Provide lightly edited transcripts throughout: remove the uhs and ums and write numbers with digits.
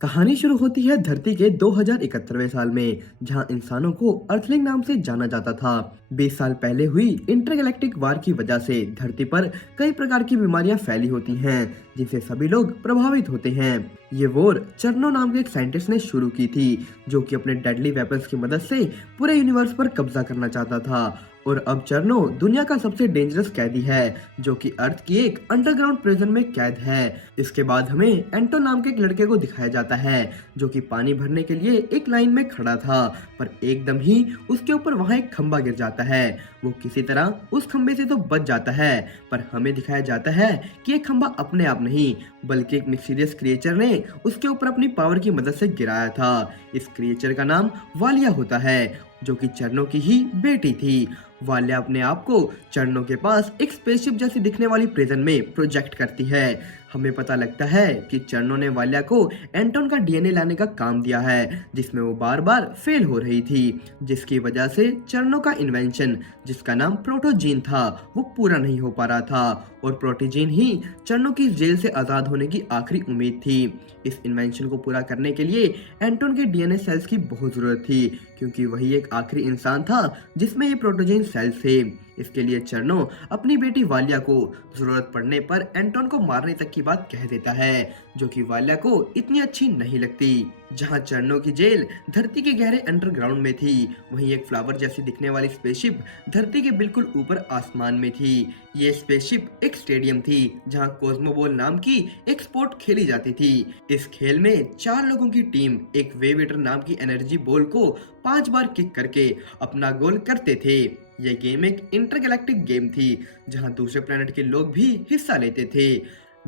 कहानी शुरू होती है धरती के 2071वें साल में, जहां इंसानों को अर्थलिंग नाम से जाना जाता था। 20 साल पहले हुई इंटरगैलेक्टिक वार की वजह से धरती पर कई प्रकार की बीमारियां फैली होती हैं, जिनसे सभी लोग प्रभावित होते हैं। ये वॉर चर्नो नाम के एक साइंटिस्ट ने शुरू की थी, जो कि अपने डेडली वेपन्स की मदद से पूरे यूनिवर्स पर कब्जा करना चाहता था। और अब चर्नो दुनिया का सबसे डेंजरस कैदी है, जो कि अर्थ की एक अंडरग्राउंड प्रिजन में कैद है। इसके बाद हमें एंटो नाम के एक लड़के को दिखाया जाता है, जो कि पानी भरने के लिए एक लाइन में खड़ा था, पर एकदम ही उसके ऊपर वहां एक खंबा गिर जाता है। वो किसी तरह उस खंबे से तो बच जाता है, पर हमें दिखाया जाता है कि ये खंबा अपने आप नहीं, बल्कि एक मिस्टीरियस क्रिएचर ने उसके ऊपर अपनी पावर की मदद से गिराया था। इस क्रिएचर का नाम वालिया होता है, जो कि चरणों की ही बेटी थी। वाल्या अपने आप को चरणों के पास एक स्पेसशिप जैसी दिखने वाली प्रिजन में प्रोजेक्ट करती है। हमें पता लगता है कि चरणों ने वाल्या को एंटोन का डीएनए लाने का काम दिया है, जिसमें वो बार बार फेल हो रही थी, जिसकी वजह से चरणों का इन्वेंशन, जिसका नाम प्रोटोजीन था, वो पूरा नहीं हो पा रहा था। और प्रोटोजीन ही चरणों की जेल से आजाद होने की आखिरी उम्मीद थी। इस इन्वेंशन को पूरा करने के लिए एंटोन के डीएनए सेल्स की बहुत जरूरत थी, क्योंकि वही एक आखिरी इंसान था जिसमें ये प्रोटोजीन सेल्स थे। इसके लिए चर्नो अपनी बेटी वालिया को जरूरत पड़ने पर एंटोन को मारने तक की बात कह देता है, जो कि वालिया को इतनी अच्छी नहीं लगती। जहां चर्नो की जेल धरती के गहरे अंडरग्राउंड में थी, वहीं एक फ्लावर जैसी दिखने वाली स्पेसशिप धरती के बिल्कुल ऊपर आसमान में थी। ये स्पेसशिप एक स्टेडियम थी, जहां कोस्मोबॉल नाम की एक स्पोर्ट खेली जाती थी। इस खेल में 4 लोगों की टीम एक वेवेटर नाम की एनर्जी बॉल को 5 बार किक करके अपना गोल करते थे। यह गेम एक इंटरगैलेक्टिक गेम थी, जहां दूसरे प्लेनेट के लोग भी हिस्सा लेते थे।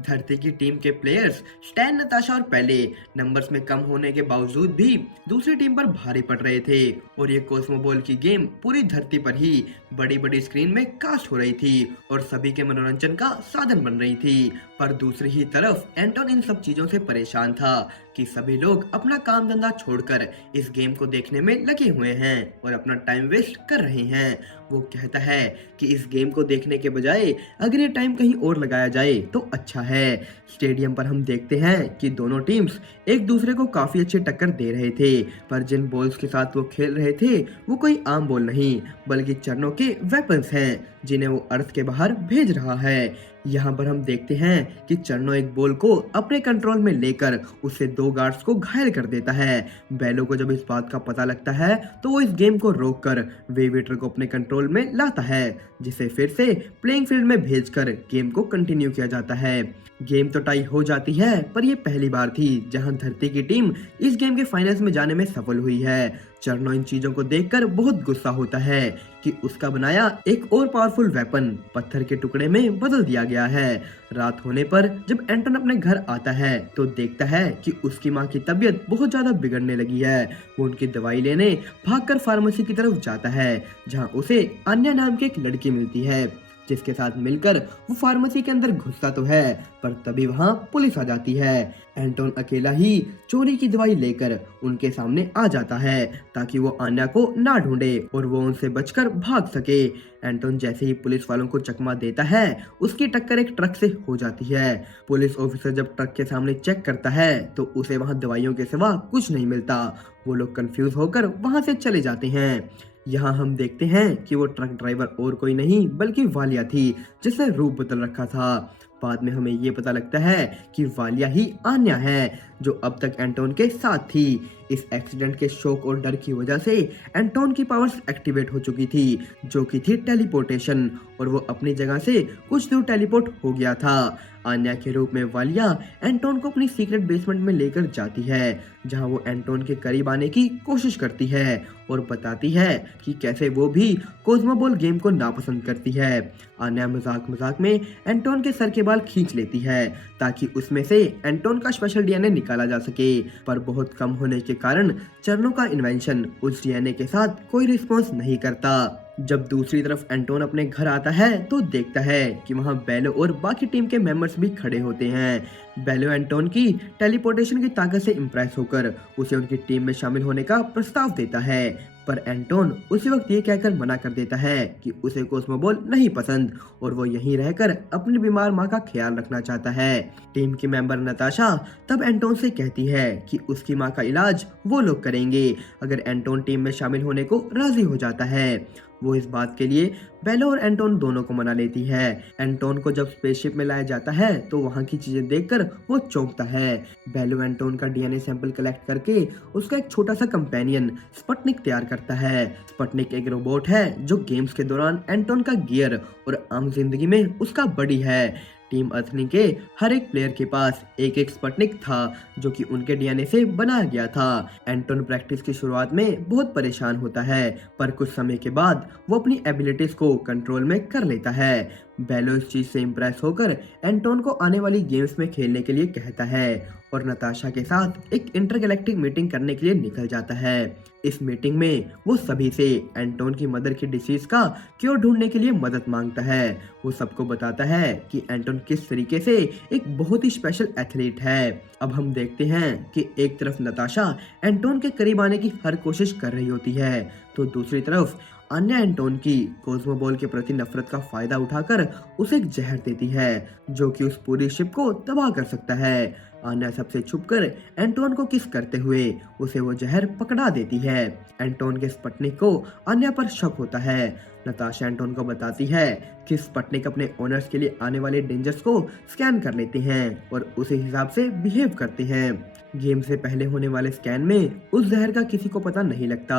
धरती की टीम के प्लेयर्स स्टैन, नताशा और पेले नंबर्स में कम होने के बावजूद भी दूसरी टीम पर भारी पड़ रहे थे, और ये कोस्मोबॉल की गेम पूरी धरती पर ही बड़ी बड़ी स्क्रीन में कास्ट हो रही थी और सभी के मनोरंजन का साधन बन रही थी। पर दूसरी ही तरफ एंटोन इन सब चीजों से परेशान था कि सभी लोग अपना काम धंधा छोड़कर इस गेम को देखने में लगे हुए हैं और अपना टाइम वेस्ट कर रहे हैं। वो कहता है कि इस गेम को देखने के बजाय अगर ये टाइम कहीं और लगाया जाए तो अच्छा है। स्टेडियम पर हम देखते हैं कि दोनों टीम्स एक दूसरे को काफी अच्छी टक्कर दे रहे थे, पर जिन बॉल्स के साथ वो खेल रहे थे वो कोई आम बॉल नहीं, बल्कि चरणों के वेपन्स हैं, जिन्हें वो अर्थ के बाहर भेज रहा है। यहाँ पर हम देखते हैं कि चरणों एक बॉल को अपने कंट्रोल में लेकर उससे 2 गार्ड्स को घायल कर देता है। बेलो को जब इस बात का पता लगता है तो वो इस गेम को रोककर वेवेटर को अपने कंट्रोल में लाता है, जिसे फिर से प्लेइंग फील्ड में भेजकर गेम को कंटिन्यू किया जाता है। गेम तो टाई हो जाती है, पर यह पहली बार थी जहां धरती की टीम इस गेम के फाइनल्स में जाने में सफल हुई है। चर्नो इन चीजों को देखकर बहुत गुस्सा होता है कि उसका बनाया एक और पावरफुल वेपन पत्थर के टुकड़े में बदल दिया गया है। रात होने पर जब एंटन अपने घर आता है तो देखता है कि उसकी माँ की तबीयत बहुत ज्यादा बिगड़ने लगी है। वो उनकी दवाई लेने भागकर फार्मेसी की तरफ जाता है, जहाँ उसे अन्य नाम की एक लड़की मिलती है, जिसके साथ मिलकर वो फार्मेसी के अंदर घुसता तो है, पर तभी वहां पुलिस आ जाती है। एंटोन अकेला ही चोरी की दवाई लेकर उनके सामने आ जाता है, ताकि वो आन्या को ना ढूंढे और वो उनसे बचकर भाग सके। एंटोन जैसे ही पुलिस वालों को चकमा देता है, उसकी टक्कर एक ट्रक से हो जाती है। पुलिस ऑफिसर जब ट्रक के सामने चेक करता है तो उसे वहां दवाइयों के सिवा कुछ नहीं मिलता। वो लोग कंफ्यूज होकर वहां से चले जाते हैं। यहाँ हम देखते हैं कि वो ट्रक ड्राइवर और कोई नहीं बल्कि वालिया थी, जिसने रूप बदल रखा था। बाद में हमें ये पता लगता है कि वालिया ही आन्या है, जो अब तक एंटोन के साथ थी। इस एक्सीडेंट के शौक और डर की वजह से एंटोन की पावर्स एक्टिवेट हो चुकी थी, जो कि थी टेलीपोर्टेशन, और वो अपनी जगह से कुछ दूर टेलीपोर्ट हो गया था। आन्या के रूप में वालिया एंटोन को अपनी सीक्रेट बेसमेंट में लेकर जाती है, जहां वो एंटोन के करीब आने की कोशिश करती है और बताती है कि कैसे वो भी कोस्मोबॉल गेम को नापसंद करती है। आन्या मजाक मजाक में एंटोन के सर के बाल खींच लेती है, ताकि उसमें से एंटोन का स्पेशल डीएनए निकाला जा सके, पर बहुत कम होने के कारण चरणों का इन्वेंशन उस डीएनए के साथ कोई रिस्पॉन्स नहीं करता। जब दूसरी तरफ एंटोन अपने घर आता है तो देखता है कि वहाँ बेलो और बाकी टीम के मेंबर्स भी खड़े होते हैं। बेलो एंटोन की टेलीपोर्टेशन की ताकत से इम्प्रेस होकर उसे उनकी टीम में शामिल होने का प्रस्ताव देता है, पर एंटोन उसी वक्त ये कहकर मना कर देता है कि उसे कोस्मोबॉल नहीं पसंद और वो यहीं रहकर अपनी बीमार माँ का ख्याल रखना चाहता है। टीम की मेंबर नताशा तब एंटोन से कहती है कि उसकी माँ का इलाज वो लोग करेंगे अगर एंटोन टीम में शामिल होने को राजी हो जाता है। वो इस बात के लिए बेलो और एंटोन दोनों को मना लेती है। एंटोन को जब स्पेसशिप में लाया जाता है तो वहाँ की चीजें देखकर वो चौंकता है। बेलो एंटोन का डीएनए सैंपल कलेक्ट करके उसका एक छोटा सा कंपेनियन स्पटनिक तैयार करता है। स्पटनिक एक रोबोट है जो गेम्स के दौरान एंटोन का गियर और आम जिंदगी में उसका बडी है। टीम अथनी के हर एक प्लेयर के पास एक एक स्पटनिक था जो कि उनके डीएनए से बनाया गया था। एंटोन प्रैक्टिस की शुरुआत में बहुत परेशान होता है, पर कुछ समय के बाद वो अपनी एबिलिटीज को कंट्रोल में कर लेता है। बेलो इस चीज से इम्प्रेस होकर एंटोन को आने वाली गेम्स में खेलने के लिए कहता है और नताशा के साथ एक इंटरगैलेक्टिक मीटिंग करने के लिए निकल जाता है। इस मीटिंग में वो सभी से एंटोन की मदर की डिसीज का क्योर ढूंढने के लिए मदद मांगता है। वो सबको बताता है कि एंटोन किस तरीके से एक बहुत ही स्पेशल एथलीट है। अब हम देखते हैं कि एक तरफ नताशा एंटोन के करीब आने की हर कोशिश कर रही होती है तो दूसरी तरफ अन्य एंटोन की कोस्मोबॉल के प्रति नफरत का फायदा उठाकर उसे एक जहर देती है जो कि उस पूरी शिप को तबाह कर सकता है। आन्या सबसे छुपकर एंटोन को किस करते हुए उसे वो जहर पकड़ा देती है। एंटोन के स्पटनिक को आन्या पर शक होता है। नताशा एंटोन को बताती है कि स्पटनिक अपने ओनर्स के लिए आने वाले डेंजर्स को स्कैन कर लेते हैं और उसी हिसाब से बिहेव करते हैं। गेम से पहले होने वाले स्कैन में उस जहर का किसी को पता नहीं लगता।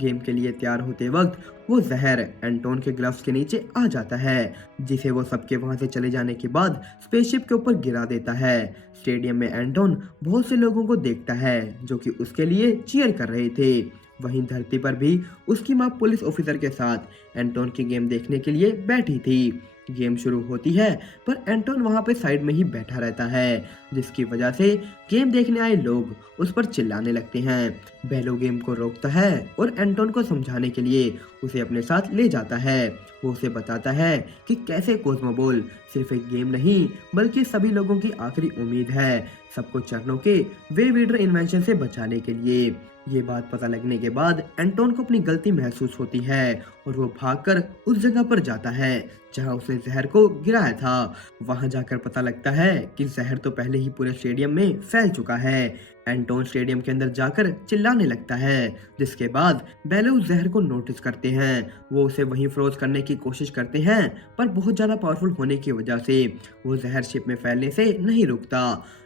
गेम के लिए तैयार होते वक्त वो जहर एंटोन के ग्लव्स के नीचे आ जाता है जिसे वो सबके वहां से चले जाने के बाद स्पेसशिप के ऊपर गिरा देता है। स्टेडियम में एंटोन बहुत से लोगों को देखता है जो कि उसके लिए चीयर कर रहे थे। वहीं धरती पर भी उसकी माँ पुलिस ऑफिसर के साथ एंटोन की गेम देखने के लिए बैठी थी। गेम शुरू होती है पर एंटोन वहां पे साइड में ही बैठा रहता है जिसकी वजह से गेम देखने आए लोग उस पर चिल्लाने लगते हैं। बेलो गेम को रोकता है और एंटोन को समझाने के लिए उसे अपने साथ ले जाता है। वो उसे बताता है कि कैसे कोस्मोबॉल सिर्फ एक गेम नहीं बल्कि सभी लोगों की आखिरी उम्मीद है, सबको चरणों के वेव ईटर इन्वेंशन से बचाने के लिए। ये बात पता लगने के बाद एंटोन को अपनी गलती महसूस होती है और वो भागकर उस जगह पर जाता है जहां उसने जहर को गिराया था। वहां जाकर पता लगता है कि जहर तो पहले ही पूरे स्टेडियम में फैल चुका है। एंटोन स्टेडियम के अंदर जाकर चिल्लाने लगता है जिसके बाद बेलो उस जहर को नोटिस करते हैं। वो उसे वहीं फ्रोज करने की कोशिश करते हैं पर बहुत ज्यादा पावरफुल होने की वजह से वो जहर शिप में फैलने से नहीं रुकता।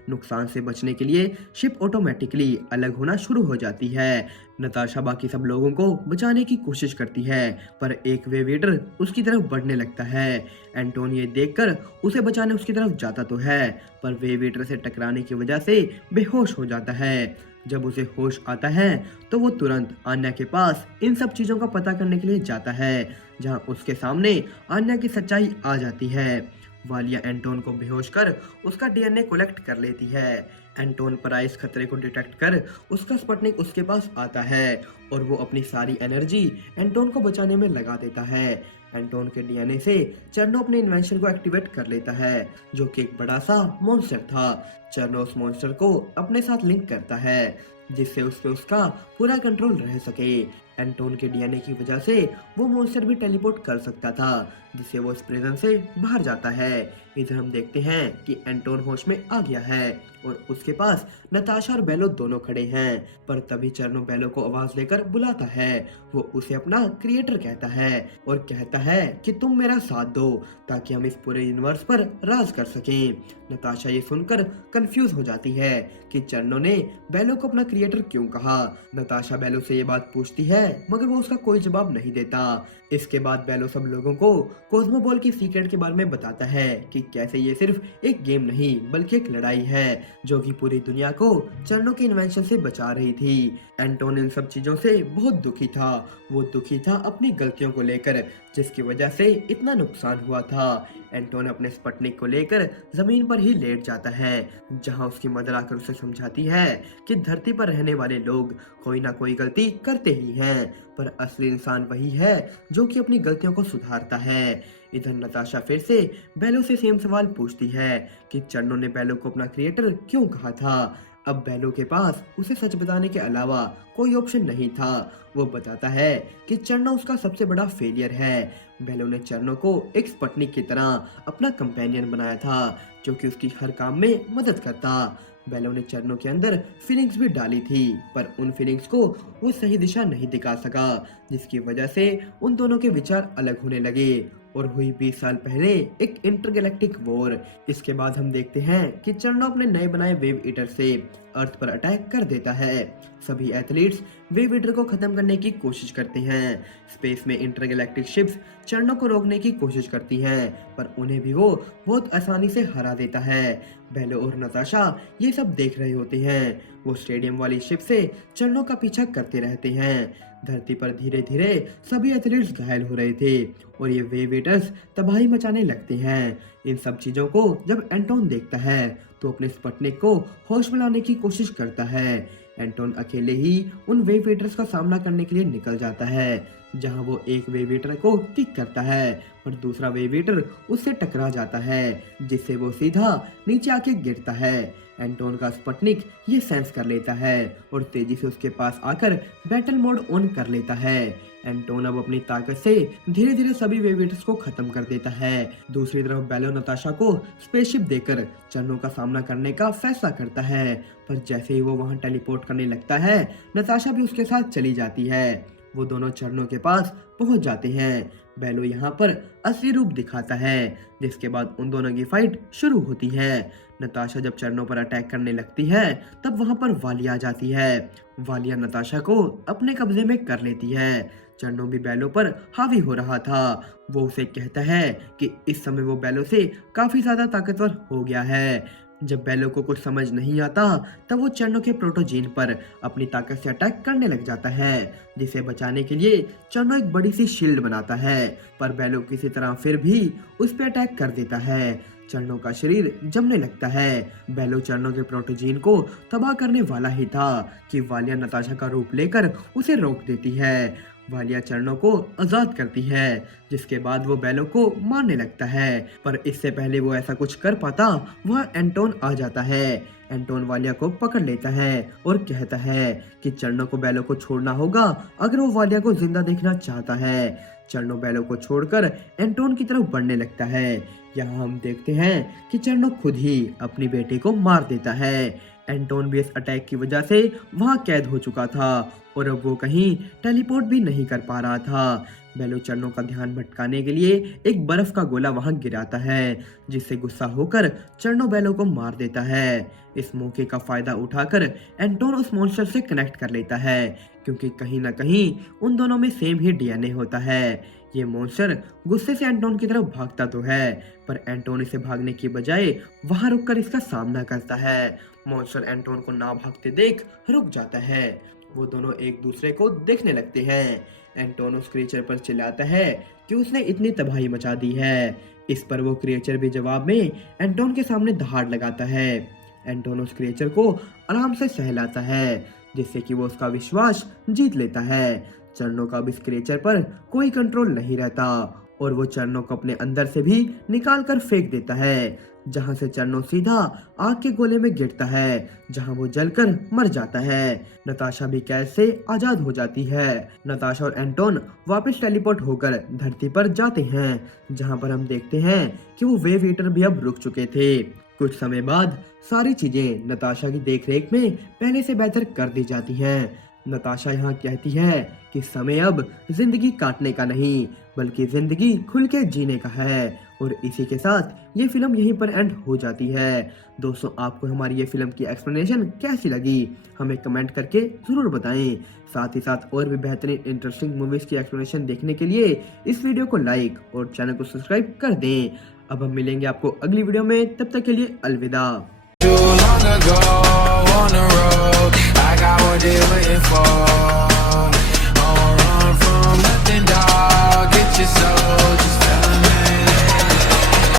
नुकसान से बचने के लिए शिप ऑटोमेटिकली अलग होना शुरू हो जाती है। नताशा बाकी सब लोगों को बचाने की कोशिश करती है पर एक वेव ईटर उसकी तरफ बढ़ने लगता है। एंटोन ये देखकर उसे बचाने उसकी तरफ जाता तो है पर वेव ईटर से टकराने की वजह से बेहोश हो जाता है। जब उसे होश आता है तो वो तुरंत आन्या के पास इन सब चीजों का पता करने के लिए जाता है जहां उसके सामने आन्या की सच्चाई आ जाती है। वालिया एंटोन को बेहोश कर उसका डीएनए कलेक्ट कर लेती है। एंटोन पर आए इस खतरे को डिटेक्ट कर उसका स्पटनिक उसके पास आता है और वो अपनी सारी एनर्जी एंटोन को बचाने में लगा देता है। एंटोन के डीएनए से चर्नो अपने इन्वेंशन को एक्टिवेट कर लेता है जो कि एक बड़ा सा मॉन्स्टर था। चर्नो उस मॉन्स्टर को अपने साथ लिंक करता है जिससे उस पे उसका पूरा कंट्रोल रह सके। एंटोन के डीएनए की वजह से वो मॉन्स्टर भी टेलीपोर्ट कर सकता था जिससे वो इस प्रिजन से बाहर जाता है। इधर हम देखते हैं कि एंटोन होश में आ गया है और उसके पास नताशा और बेलो दोनों खड़े हैं पर तभी चर्नो बेलो को आवाज लेकर बुलाता है। वो उसे अपना क्रिएटर कहता है और कहता है कि तुम मेरा साथ दो ताकि हम इस पूरे यूनिवर्स पर राज कर सकें। नताशा ये सुनकर कंफ्यूज हो जाती है कि चर्नो ने बेलो को अपना क्रिएटर क्यों कहा। नताशा बेलो से ये बात पूछती है मगर वो उसका कोई जवाब नहीं देता। इसके बाद बेलो सब लोगों को कोस्मोबॉल की सीक्रेट के बारे में बताता है कि कैसे ये सिर्फ एक गेम नहीं बल्कि एक लड़ाई है जो कि पूरी दुनिया को चर्नो के इन्वेंशन से बचा रही थी। एंटोन इन सब चीजों से बहुत दुखी था। वो दुखी था अपनी गलतियों को लेकर जिसकी वजह से इतना नुकसान हुआ था। एंटोन अपने स्पटनिक को लेकर जमीन पर ही लेट जाता है जहां उसकी मदर आकर उसे समझाती है कि धरती पर रहने वाले लोग कोई ना कोई गलती करते ही हैं। हैं, पर असली इंसान वही है जो कि अपनी गलतियों को सुधारता है। इधर नताशा फिर से बेलो से सेम सवाल पूछती है कि चन्नो ने बेलो को अपना क्रिएटर क्यों कहा था। अब बेलो के पास उसे सच बताने के अलावा कोई ऑप्शन नहीं था। वो बताता है कि चन्नो उसका सबसे बड़ा फेलियर है। बेलो ने चन्नो को एक स्पटनिक की तरह अपना कंपेनियन बनाया था जो कि उसकी हर काम में मदद करता। बेलो ने चन्नो के अंदर फीलिंग्स भी डाली थी, पर उन फीलिंग्स को वो सही दिशा नहीं दिखा सका, जिसकी वजह से उन दोनों के विचार अलग होने लगे और हुई 20 साल पहले एक इंटरगैलेक्टिक वॉर। इसके बाद हम देखते हैं कि चन्नो अपने नए बनाए वेव ईटर से अर्थ पर अटैक कर देता है। सभी एथलीट्स वेव ईटर को खत्म करने की कोशिश करते हैं। स्पेस में इंटरगैलेक्टिक शिप्स चन्नो को रोकने की कोशिश करती हैं, पर उन्हें भी वो बहुत आसानी से हरा देता है। बेलो और नताशा ये सब देख रहे होते हैं। वो स्टेडियम वाली शिप से चन्नो का पीछा करते रहते हैं। धरती पर धीरे धीरे सभी एथलीट्स घायल हो रहे थे और ये वेव ईटर्स तबाही मचाने लगते हैं। इन सब चीजों को जब एंटोन देखता है तो अपने स्पटनिक को होश में लाने की कोशिश करता है। एंटोन अकेले ही उन वेव ईटर्स का सामना करने के लिए निकल जाता है, जहां वो एक वेव ईटर को किक करता है और दूसरा वेव ईटर उससे टकरा जाता है, जिससे वो सीधा नीचे आके गिरता है। एंटोन का स्पटनिक ये सेंस कर लेता है और तेजी से उसके पास आकर बैटल मोड ऑन कर लेता है। एंटोन अब अपनी ताकत से धीरे धीरे सभी वेव ईटर्स को खत्म कर देता है। दूसरी तरफ बेलो नताशा को स्पेसशिप देकर चन्नो का सामना करने का फैसला करता है, पर जैसे ही वो वहां टेलीपोर्ट करने लगता है, नताशा भी उसके साथ चली जाती है। वो दोनों चन्नो के पास पहुंच जाते हैं। बेलो यहाँ पर असली रूप दिखाता है, जिसके बाद उन दोनों की फाइट शुरू होती है। नताशा जब चन्नो पर अटैक करने लगती है तब वहां पर वालिया आ जाती है। वालिया नताशा को अपने कब्जे में कर लेती है। चन्नो भी बेलो पर हावी हो रहा था। वो उसे कहता है कि इस समय वो बेलो से काफी ज्यादा ताकतवर हो गया है। जब बेलो को कुछ समझ नहीं आता तब वो चन्नो के प्रोटोजीन पर अपनी ताकत से अटैक करने लग जाता है, जिसे बचाने के लिए चन्नो एक बड़ी सी शील्ड बनाता है, पर बेलो किसी तरह फिर भी उस पर अटैक कर देता है। चन्नो का शरीर जमने लगता है। बेलो चन्नो के प्रोटोजीन को तबाह करने वाला ही था कि वालिया नताशा का रूप लेकर उसे रोक देती है। वालिया चन्नो को आजाद करती है, जिसके बाद वो बेलो को मारने लगता है, पर इससे पहले वो ऐसा कुछ कर पाता वह एंटोन आ जाता है। एंटोन वालिया को पकड़ लेता है और कहता है कि चन्नो को बेलो को छोड़ना होगा अगर वो वालिया को जिंदा देखना चाहता है। चन्नो बेलो को छोड़कर एंटोन की तरफ बढ़ने लगता है। यहाँ हम देखते हैं कि चन्नो खुद ही अपनी बेटी को मार देता है। एंटोन भी इस अटैक की वजह से वहां कैद हो चुका था और अब वो कहीं टेलीपोर्ट भी नहीं कर पा रहा था। बेलो चन्नो का ध्यान भटकाने के लिए एक बर्फ का गोला वहां गिराता है, जिससे गुस्सा होकर चन्नो बेलो को मार देता है। इस मौके का फायदा उठाकर एंटोन उस मॉन्स्टर से कनेक्ट कर लेता है, क्योंकि कहीं ना कहीं उन दोनों में सेम ही डीएनए होता है। ये मॉन्स्टर गुस्से से एंटोन की तरफ भागता तो है, पर एंटोन इसे भागने की बजाय वहां रुककर इसका सामना करता है। मॉन्स्टर एंटोन को ना भागते देख रुक जाता है। वो दोनों एक दूसरे को देखने लगते हैं। एंटोन उस क्रिएचर पर चिल्लाता है कि उसने इतनी तबाही मचा दी है। इस पर वो क्रिएचर भी जवाब में एंटोन के सामने दहाड़ लगाता है। एंटोन उस क्रिएचर को आराम से सहलाता है, जिससे कि वो उसका विश्वास जीत लेता है। चन्नो का अब इस क्रिएचर पर कोई कंट्रोल नहीं रहता और वो चन्नो को अपने अंदर से भी निकाल कर फेंक देता है, जहां से चन्नो सीधा आग के गोले में गिरता है, जहां वो जलकर मर जाता है। नताशा भी कैद से आजाद हो जाती है। नताशा और एंटोन वापस टेलीपोर्ट होकर धरती पर जाते हैं, जहां पर हम देखते हैं कि वो वेव ईटर भी अब रुक चुके थे। कुछ समय बाद सारी चीजें नताशा की देखरेख में पहले से बेहतर कर दी जाती हैं। नताशा यहाँ कहती है कि समय अब जिंदगी काटने का नहीं, बल्कि जिंदगी खुल के जीने का है। और इसी के साथ ये फिल्म यहीं पर एंड हो जाती है। दोस्तों, आपको हमारी ये फिल्म की एक्सप्लेनेशन कैसी लगी हमें कमेंट करके जरूर बताएं। साथ ही साथ और भी बेहतरीन इंटरेस्टिंग मूवीज की एक्सप्लेनेशन देखने के लिए इस वीडियो को लाइक और चैनल को सब्सक्राइब कर दें। अब हम मिलेंगे आपको अगली वीडियो में, तब तक के लिए अलविदा। Too long ago on the road, I got what you're waiting for.